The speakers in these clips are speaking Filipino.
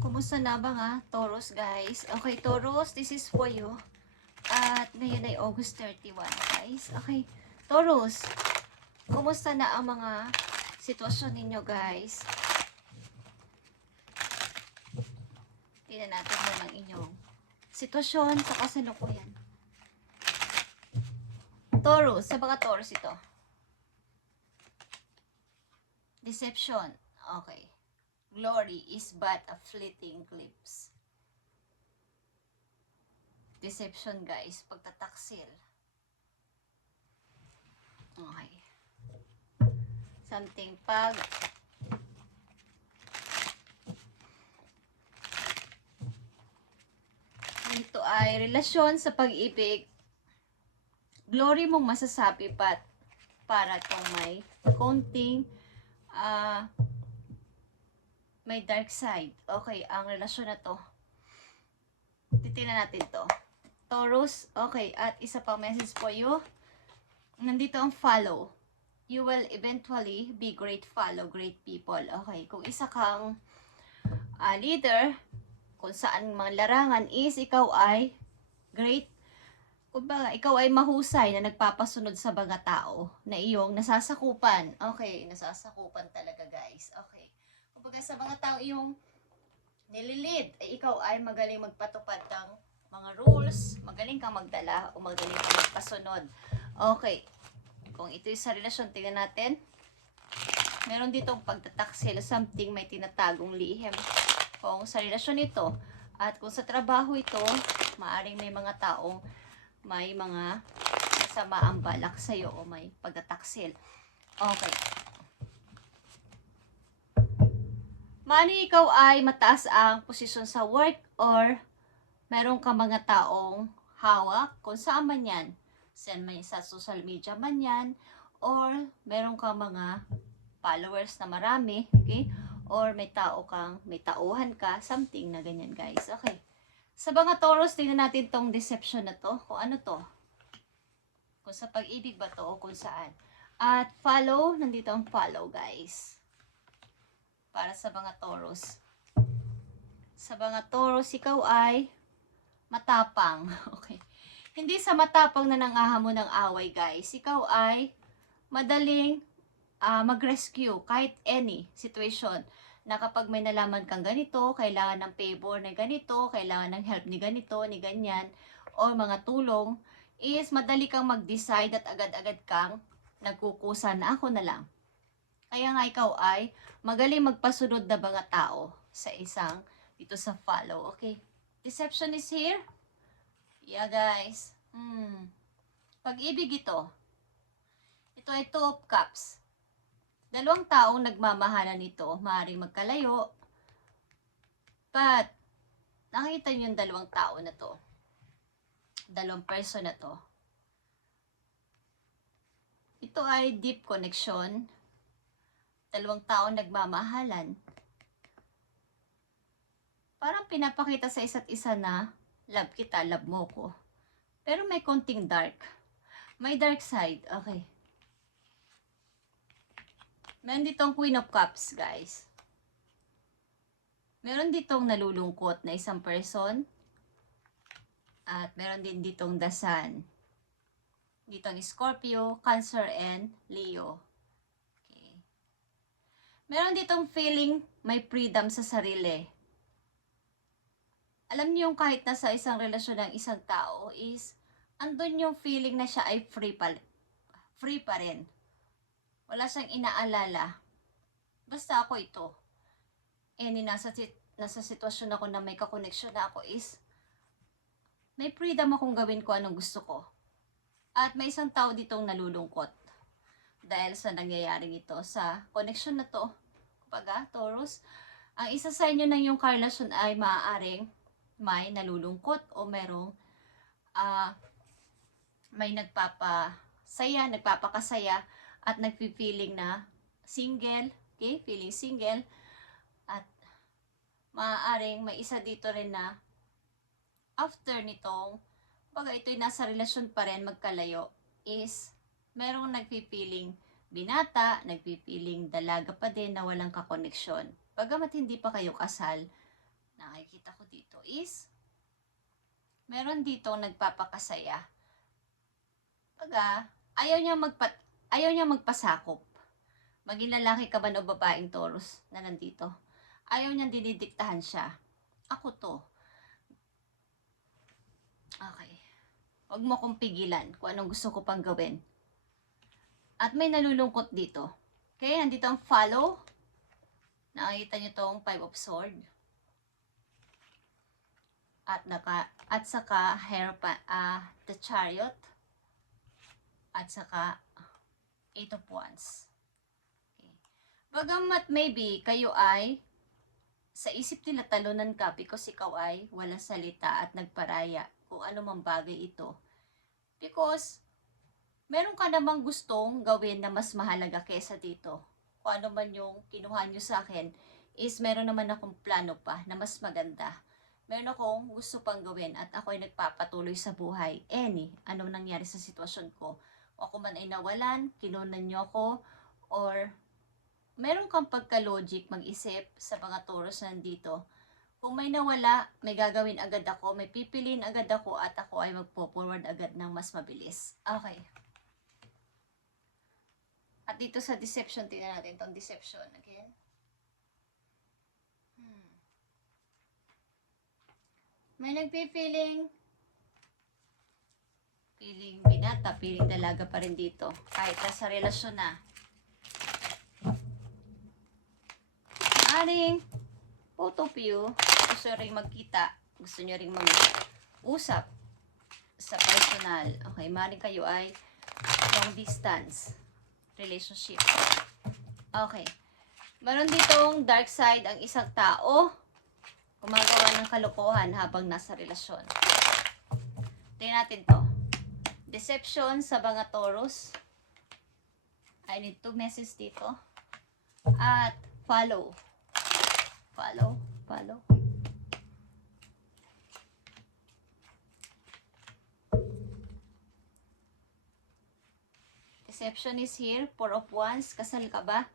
Kumusta na ba nga, Taurus guys? Okay, Taurus, this is for you. At ngayon ay August 31, guys. Okay, Taurus, kumusta na ang mga sitwasyon ninyo, guys? Tingnan natin mo ang inyong sitwasyon sa kasalukuyan. Taurus, sa mga Taurus ito. Deception, okay. Glory is but a fleeting glimpse. Deception, guys. Pagtataksil. Okay. Something pag dito ay relasyon sa pag-ibig. Glory mong masasabi para kung may konting may dark side. Okay, ang relasyon na to. Titingnan natin to. Taurus, okay, at isa pang message for you. Nandito ang follow. You will eventually be great follow, great people. Okay, kung isa kang leader, kung saan mga larangan is ikaw ay great. Kumbaga, ikaw ay mahusay na nagpapasunod sa mga tao na iyong nasasakupan. Okay, nasasakupan talaga, guys. Okay. Kumbaga, sa mga tao iyong nililid, ay ikaw ay magaling magpatupad ng mga rules, magaling kang magdala o magaling kang magpasunod. Okay. Kung ito sa relasyon, tingnan natin. Meron ditong pagtataksil, something may tinatagong lihim. Kung sa relasyon ito, at kung sa trabaho ito, maaring may mga taong may mga masama ang balak sa'yo o may pagtataksil. Okay. Mani ikaw ay mataas ang posisyon sa work or meron ka mga taong hawak kung saan man yan. May sa social media man yan or meron ka mga followers na marami, okay? Or may tauhan ka, something na ganyan, guys. Okay. Sa mga Taurus, tingnan natin tong deception na to. Kung ano to. Kung sa pag-ibig ba to o kung saan. At follow, nandito ang follow, guys. Para sa mga Taurus. Sa mga Taurus, ikaw ay matapang. Okay. Hindi sa matapang na nangahamon ng away, guys. Ikaw ay madaling mag-rescue kahit any situation. Na kapag may nalaman kang ganito, kailangan ng favor na ganito, kailangan ng help ni ganito, ni ganyan, o mga tulong, is madali kang mag-decide at agad-agad kang nagkukusa na ako na lang. Kaya nga ikaw ay magaling magpasunod na mga tao sa isang dito sa follow. Okay. Deception is here. Yeah, guys. Pag-ibig ito. Ito ay 2 of Cups. Dalawang taong nagmamahalan nito. Maaaring magkalayo. But, nakita niyo yung dalawang tao na to. Dalawang person na to. Ito ay deep connection. Dalawang taong nagmamahalan. Parang pinapakita sa isa't isa na love kita, love mo ko. Pero may konting dark. May dark side. Okay. Meron ditong Queen of Cups, guys. Meron ditong nalulungkot na isang person. At meron din ditong The Sun. Ditong Scorpio, Cancer, and Leo. Meron ditong feeling may freedom sa sarili. Alam niyo yung kahit nasa isang relasyon ng isang tao is andun yung feeling na siya ay free pa rin. Wala siyang inaalala. Basta ako ito. Nasa sitwasyon ako na may kakoneksyon na ako is may freedom akong gawin ko anong gusto ko. At may isang tao ditong nalulungkot. Dahil sa nangyayaring ito, sa connection na to, kapag Taurus, ang isa sa inyo ng yung karelasyon ay maaaring may nalulungkot o merong may nagpapakasaya at nagpi-feeling na single, okay? Feeling single. At maaaring may isa dito rin na after nitong, baga ito'y nasa relasyon pa rin magkalayo, is merong nagpipiling binata, nagpipiling dalaga pa din na walang kakoneksyon. Bagamat hindi pa kayo kasal, nakikita ko dito is meron dito nagpapakasaya. Baga, ayaw niya magpasakop. Maging lalaki ka man o babaeng Taurus na nandito. Ayaw niyang dinidiktahan siya. Ako to. Okay. Huwag mo kong pigilan kung anong gusto ko pang gawin. At may nalulungkot dito. Okay, nandito ang follow. Nakikita niyo tong 5 of Swords. At saka the Chariot. At saka 8 of Wands. Okay. Bagamat maybe kayo ay sa isip nila talunan ka because ikaw ay walang salita at nagparaya kung ano mang bagay ito. Because meron ka namang gustong gawin na mas mahalaga kesa dito. Kung ano man yung kinuha nyo sa akin is meron naman akong plano pa na mas maganda. Meron akong gusto pang gawin at ako ay nagpapatuloy sa buhay. Ano nangyari sa sitwasyon ko. O ako man ay nawalan, kinunan nyo ako, or meron kang pagka-logic mag-isip sa mga Taurus nandito. Kung may nawala, may gagawin agad ako, may pipiliin agad ako at ako ay magpo-forward agad ng mas mabilis. Okay. At dito sa deception, tingnan natin itong deception again. May nagpipiling binata, piling dalaga pa rin dito. Kahit nasa relasyon na. Aring both of you, gusto rin magkita, gusto nyo rin mag-usap sa personal. Okay, maaaring kayo ay long distance relationship. Okay. Meron ditong dark side ang isang tao. Gumagawa ng kalokohan habang nasa relasyon. Tingnan natin to. Deception sa mga Taurus. I need 2 messages dito. At follow. Follow. Deception is here. 4 of Wands. Kasal ka ba?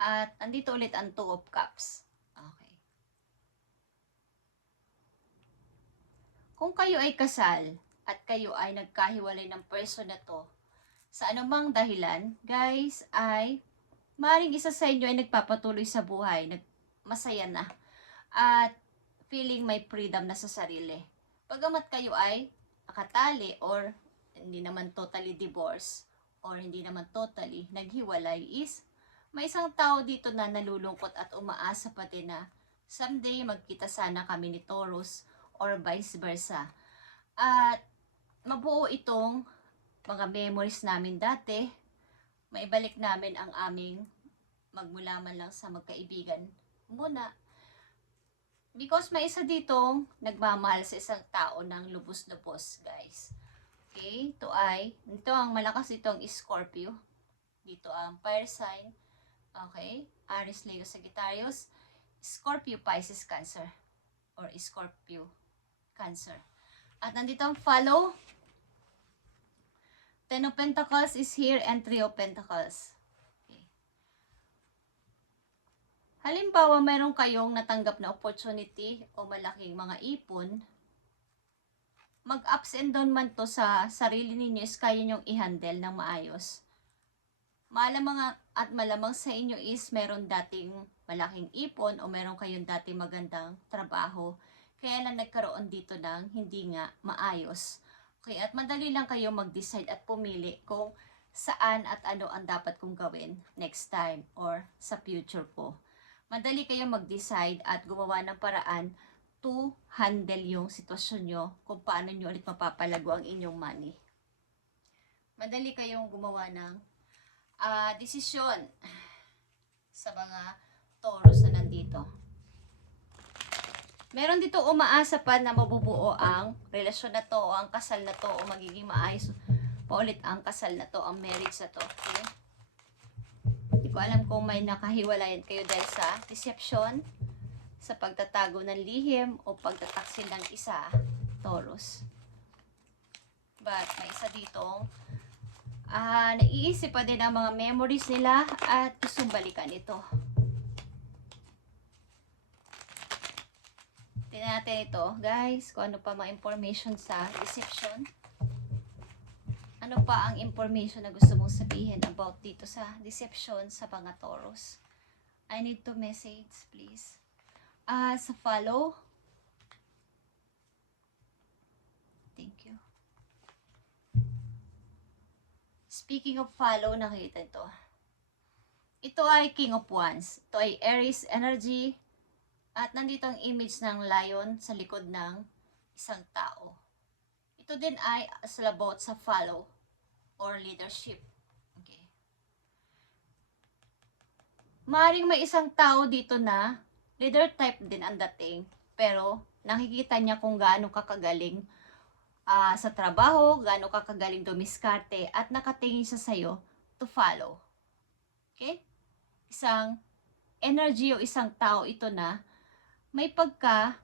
At andito ulit ang 2 of Cups. Okay. Kung kayo ay kasal at kayo ay nagkahiwalay ng person na to, sa anumang dahilan, guys, ay maaaring isa sa inyo ay nagpapatuloy sa buhay, masaya na, at feeling may freedom na sa sarili. Pagamat kayo ay nakatali or hindi naman totally divorced or hindi naman totally naghiwalay, is may isang tao dito na nalulungkot at umaasa pa din na someday magkita sana kami ni Taurus or vice versa. At mabuo itong mga memories namin dati, maibalik namin ang aming magmula man lang sa magkaibigan muna. Because may isa ditong nagmamahal sa isang tao ng lubos-lubos, guys. Okay, ito ang malakas dito ang Scorpio. Dito ang fire sign. Okay, Aries, Leo, Sagittarius, Scorpio, Pisces, Cancer. Or Scorpio, Cancer. At nandito ang follow. 10 of Pentacles is here and 3 of Pentacles. Okay. Halimbawa, meron kayong natanggap na opportunity o malaking mga ipon, mag-ups and down man to sa sarili ninyo is kaya nyong i-handle ng maayos. Malamang sa inyo is meron dating malaking ipon o meron kayong dating magandang trabaho. Kaya lang nagkaroon dito ng hindi nga maayos. Okay, at madali lang kayo mag-decide at pumili kung saan at ano ang dapat kong gawin next time or sa future po. Madali kayo mag-decide at gumawa ng paraan to handle yung sitwasyon nyo kung paano nyo ulit mapapalago ang inyong money. Madali kayong gumawa ng desisyon sa mga Taurus na nandito. Meron dito umaasa pa na mabubuo ang relasyon na to o ang kasal na to o magiging maayos pa ulit ang kasal na to, ang marriage na to. Okay? Hindi ko alam kung may nakahiwalayan kayo dahil sa deception, sa pagtatago ng lihim o pagtataksil ng isa, Taurus. But may isa ditong naiisip pa din ang mga memories nila at gustong balikan ito. Tingnan natin ito, guys, kung ano pa mga information sa deception. Ano pa ang information na gusto mong sabihin about dito sa deception sa mga Taurus? I need to message, please. Sa follow. Thank you. Speaking of follow, nakita ito. Ito ay King of Wands. Ito ay Aries energy. At nandito ang image ng lion sa likod ng isang tao. Ito din ay about sa follow or leadership. Okay. Maring may isang tao dito na leader type din ang dating. Pero nakikita niya kung gaano kakagaling sa trabaho, gaano kakagaling dumiskarte, at nakatingin siya sa'yo to follow. Okay? Isang energy o isang tao ito na may pagka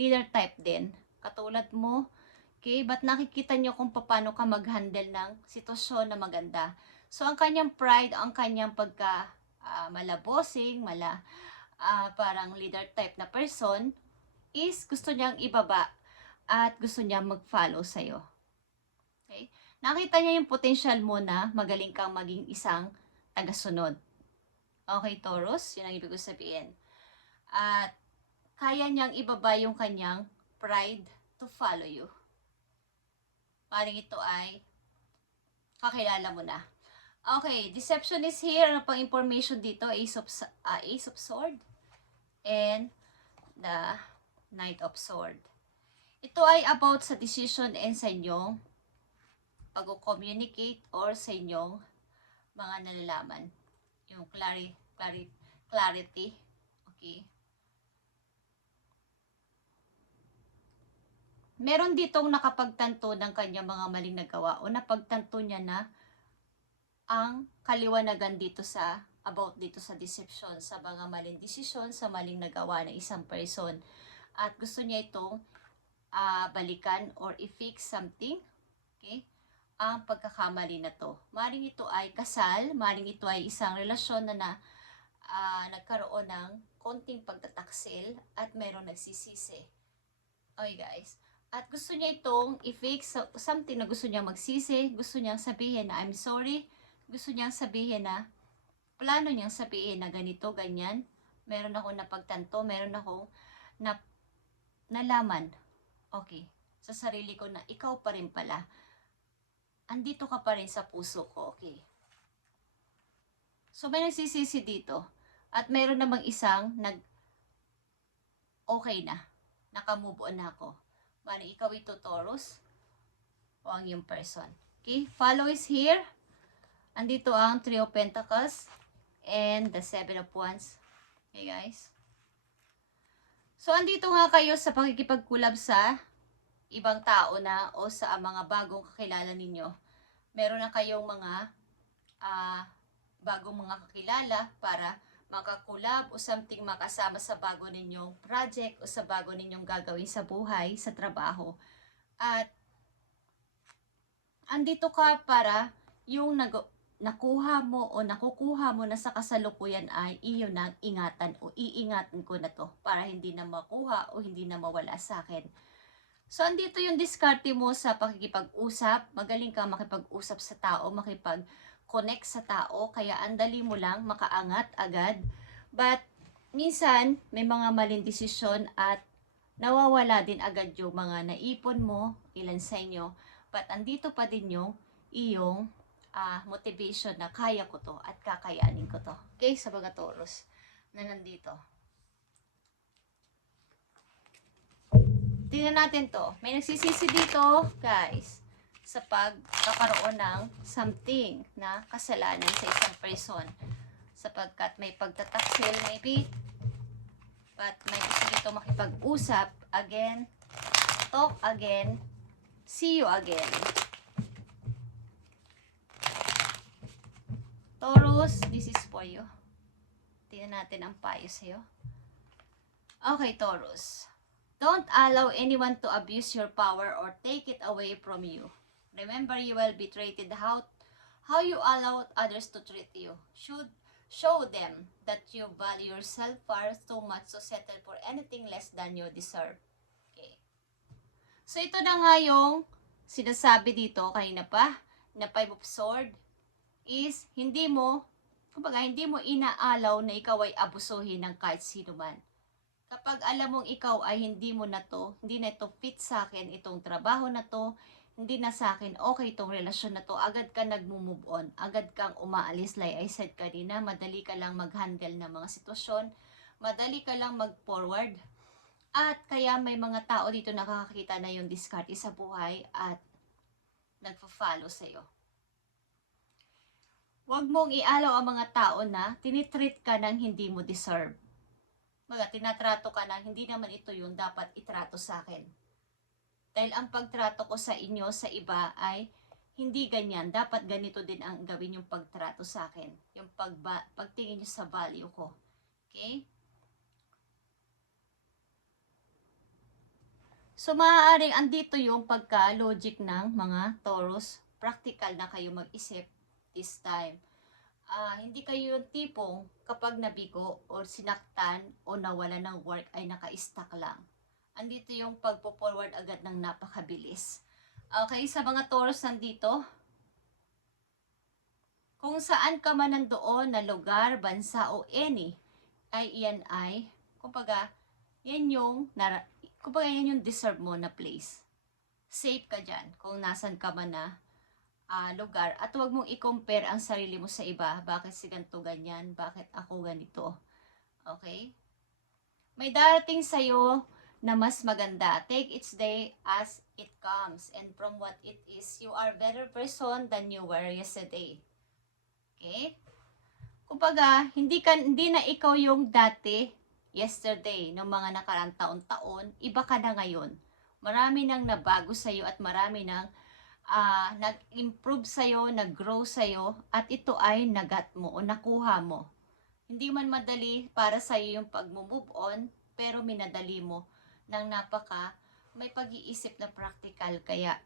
leader type din. Katulad mo, okay? But nakikita nyo kung paano ka mag-handle ng sitwasyon na maganda. So, ang kanyang pride, ang kanyang pagka malabosing, parang leader type na person, is gusto niyang ibaba at gusto niyang mag-follow sa'yo. Okay? Nakita niya yung potential mo na magaling kang maging isang tagasunod. Okay, Taurus? Yun ang ibig ko sabihin. At kaya niyang ibaba yung kanyang pride to follow you. Paring ito ay kakilala mo na. Okay, deception is here. Ano pang information dito? Ace of Sword and the Knight of Sword. Ito ay about sa decision and sa inyong pag-communicate or sa inyong mga nalalaman. Yung clarity. Okay. Meron ditong nakapagtanto ng kanyang mga maling nagawa o napagtanto niya na ang kaliwanagan dito about dito sa deception, sa mga maling desisyon, sa maling nagawa ng isang person. At gusto niya itong balikan or i-fix something. Okay? Ang pagkakamali na to. Maring ito ay kasal, maring ito ay isang relasyon na nagkaroon ng konting pagtataksil at mayroong nagsisisi. Okay guys. At gusto niya itong i-fix something na gusto niya magsisi, gusto niyang sabihin na I'm sorry, gusto niyang sabihin na, plano niyang sabihin na ganito, ganyan, meron akong napagtanto, meron akong nalaman, okay, sa sarili ko na ikaw pa rin pala, andito ka pa rin sa puso ko, okay. So may nagsisisi dito, at meron namang isang okay na, nakamove on na ako. Mali, ikaw ito, Taurus, o ang yung person. Okay, follow is here. Andito ang Three of Pentacles and the Seven of Wands. Okay, guys. So, andito nga kayo sa pakikipagkulab sa ibang tao na o sa mga bagong kakilala ninyo. Meron na kayong mga bagong mga kakilala para makakulab o something makasama sa bago ninyong project o sa bago ninyong gagawin sa buhay, sa trabaho. At andito ka para yung nakuha mo o nakukuha mo na sa kasalukuyan ay iyon ang ingatan o iingatan ko na to para hindi na makuha o hindi na mawala sa akin. So andito yung diskarte mo sa pakikipag-usap, magaling ka makipag-usap sa tao, makipag-connect sa tao, kaya andali mo lang makaangat agad. But minsan may mga maling desisyon at nawawala din agad yung mga naipon mo, ilan sa inyo. But andito pa din yung iyong motivation na kaya ko to at kakayanin ko to. Okay, sa mga Taurus na nandito. Tingnan natin to. May nagsisisi dito, guys, sa pagkakaroon ng something na kasalanan sa isang person. Sapagkat may pagtataksil, maybe. But may gusto dito makipag-usap again, talk again, see you again. Taurus, this is for you. Tingnan natin ang payo sa'yo. Okay, Taurus. Don't allow anyone to abuse your power or take it away from you. Remember, you will be treated how you allow others to treat you. Show them that you value yourself far too much to settle for anything less than you deserve. Okay. So, ito na nga yung sinasabi dito kanina pa na 5 of Swords is hindi mo inaalaw na ikaw ay abusuhin ng kahit sino man. Kapag alam mong ikaw ay hindi na ito fit sa akin, itong trabaho na to, hindi na sa akin okay itong relasyon na to, agad ka nag-move on, agad kang umaalis. Like I said kanina, madali ka lang mag-handle ng mga sitwasyon, madali ka lang mag-forward. At kaya may mga tao dito nakakakita na yung diskarte sa buhay at nagpo-follow sa'yo. Huwag mong ialaw ang mga tao na tinitreat ka ng hindi mo deserve. Tinatrato ka na hindi naman ito yung dapat itrato sa akin. Dahil ang pagtrato ko sa inyo, sa iba ay hindi ganyan. Dapat ganito din ang gawin yung pagtrato sa akin. Yung pagtingin nyo sa value ko. Okay? So, maaaring andito yung pagka-logic ng mga Taurus. Practical na kayo mag-isip this time. Hindi kayo yung tipong kapag nabigo o sinaktan o nawala ng work ay naka-stuck lang. Andito yung pagpo-forward agad ng napakabilis. Okay, sa mga Taurus nandito, kung saan ka man nandoon na lugar, bansa o any, ay iyan ay, yan yung deserve mo na place. Safe ka dyan kung nasan ka man na lugar, at huwag mong i-compare ang sarili mo sa iba. Bakit si ganito ganyan? Bakit ako ganito? Okay? May darating sa'yo na mas maganda. Take each day as it comes, and from what it is, you are a better person than you were yesterday. Okay? Hindi na ikaw yung dati, yesterday, ng mga nakaraang taon-taon, iba ka na ngayon. Marami nang nabago sa'yo at marami nang nag-improve sa'yo, nag-grow sa'yo, at ito ay nagat mo o nakuha mo. Hindi man madali para sa'yo yung pag-move on, pero minadali mo ng may pag-iisip na practical, kaya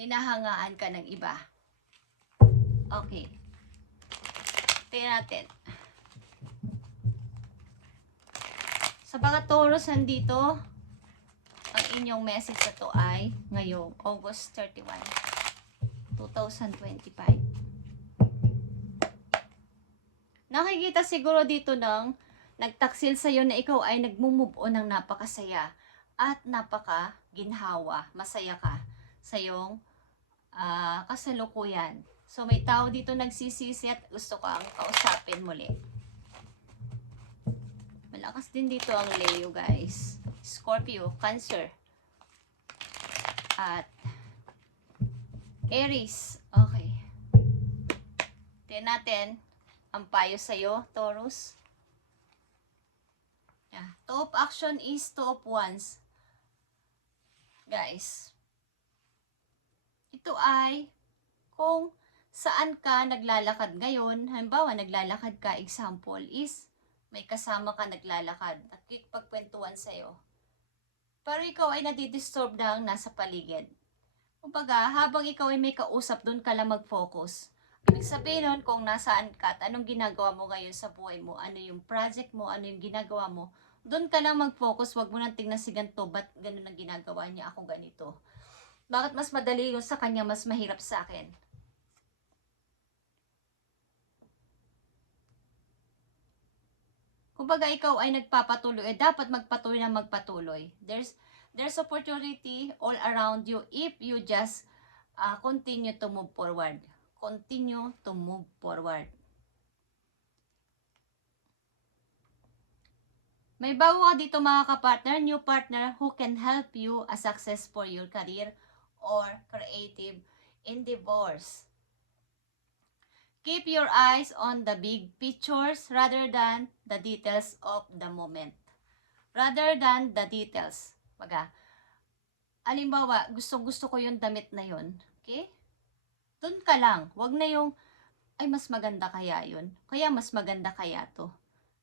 hinahangaan ka ng iba. Okay. Tingnan natin. Sa mga Taurus nandito, ang inyong message na to ay ngayong August 31, 2025. Nakikita siguro dito ng nagtaksil sa'yo na ikaw ay nag-move on ng napakasaya at napaka-ginhawa. Masaya ka sa iyong kasalukuyan. So may tao dito nagsisisi at gusto kang kausapin muli. Malakas din dito ang Leo, guys. Scorpio, Cancer, at Aries. Okay. Tingnan natin ang payo sa'yo, Taurus. Yeah. Two of action is two of wands. Guys, ito ay kung saan ka naglalakad ngayon. Halimbawa, naglalakad ka, example is may kasama ka naglalakad at pagkwentuhan sa'yo. Pero ikaw ay nadidisturb lang nasa paligid. Habang ikaw ay may kausap, doon ka lang mag-focus. Ibig sabihin nun, kung nasaan ka at anong ginagawa mo ngayon sa buhay mo, ano yung project mo, ano yung ginagawa mo, doon ka lang mag-focus. Huwag mo nang tingnan si ganito, ba't ganun ang ginagawa niya, ako ganito. Bakit mas madali yun sa kanya, mas mahirap sa akin? Kumbaga ikaw ay nagpapatuloy, dapat magpatuloy na magpatuloy. There's opportunity all around you if you just continue to move forward. Continue to move forward. May bago ka dito mga kapartner, new partner who can help you a success for your career or creative endeavors. Keep your eyes on the big pictures rather than the details of the moment. Rather than the details. Halimbawa, gusto ko yung damit na yun. Okay? Doon ka lang. Wag na yung, ay mas maganda kaya yun. Kaya mas maganda kaya to.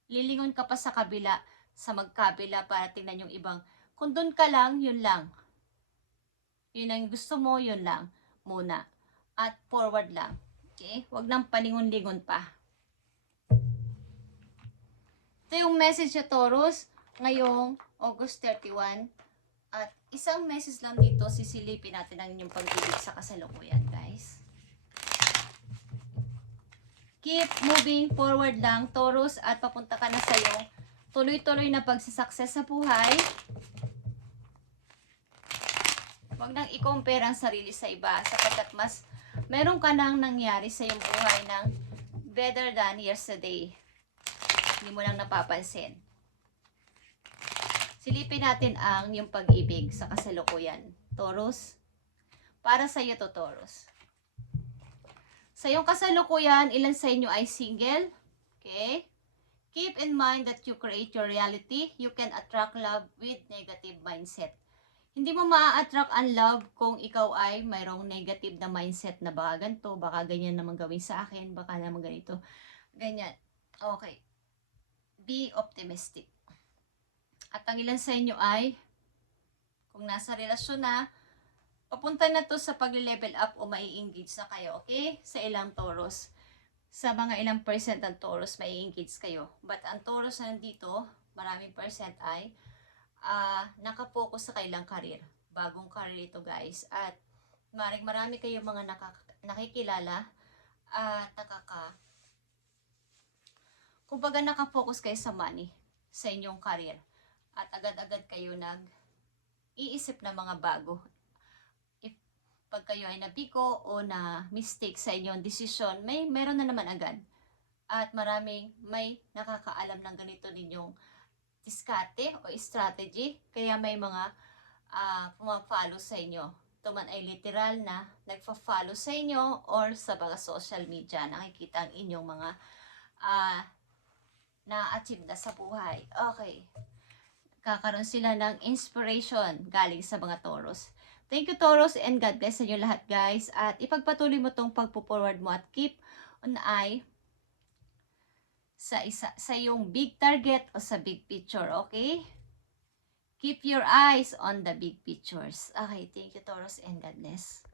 Lilingon ka pa sa kabila, sa magkabila para tingnan yung ibang. Kung doon ka lang, yun lang. Yun ang gusto mo, yun lang. Muna. At forward lang. Okay? Wag nang palingon-lingon pa. yung message niya, Taurus, ngayong August 31. At isang message lang dito, sisilipin natin ang inyong pag-ibig sa kasalukuyan, guys. Keep moving forward lang, Taurus, at papunta ka na sa iyong tuloy-tuloy na pagsasucess sa buhay. Huwag nang i-compare ang sarili sa iba sapagkat mas meron ka nang nangyari sa iyong buhay ng better than yesterday. Hindi mo lang napapansin. Silipin natin ang yung pag-ibig sa kasalukuyan, Taurus. Para sa iyo to, Taurus. Sa iyong kasalukuyan, ilan sa inyo ay single? Okay? Keep in mind that you create your reality. You can attract love with negative mindset. Hindi mo maa-attract ang love kung ikaw ay mayroong negative na mindset na baka ganito, baka ganyan naman gawin sa akin, baka naman ganito. Ganyan. Okay. Be optimistic. At ang ilan sa inyo ay, kung nasa relasyon na, papunta na to sa pag-level up o mai-engage na kayo, okay? Sa ilang Taurus. Sa mga ilang percent ng Taurus, mai-engage kayo. But ang Taurus na nandito, maraming percent ay nakapokus sa kailang karir. Bagong karir ito, guys. At marami kayo mga nakikilala at kumbaga nakapokus kayo sa money sa inyong karir. At agad-agad kayo nag-iisip na mga bago. Pag kayo ay nabigo o na mistake sa inyong desisyon, meron na naman agad. At may nakakaalam ng ganito ninyong diskarte o strategy. Kaya may mga pumapollow sa inyo. Ito man ay literal na nagpa-follow sa inyo or sa mga social media. Nakikita ang inyong mga na-achieve na sa buhay. Okay. Kakaroon sila ng inspiration galing sa mga Taurus. Thank you, Taurus, and God bless sa inyo lahat, guys. At ipagpatuloy mo tong pagpo-forward mo at keep on eye sa yung big target o sa big picture, okay? Keep your eyes on the big pictures. Okay, thank you, Taurus, and God bless.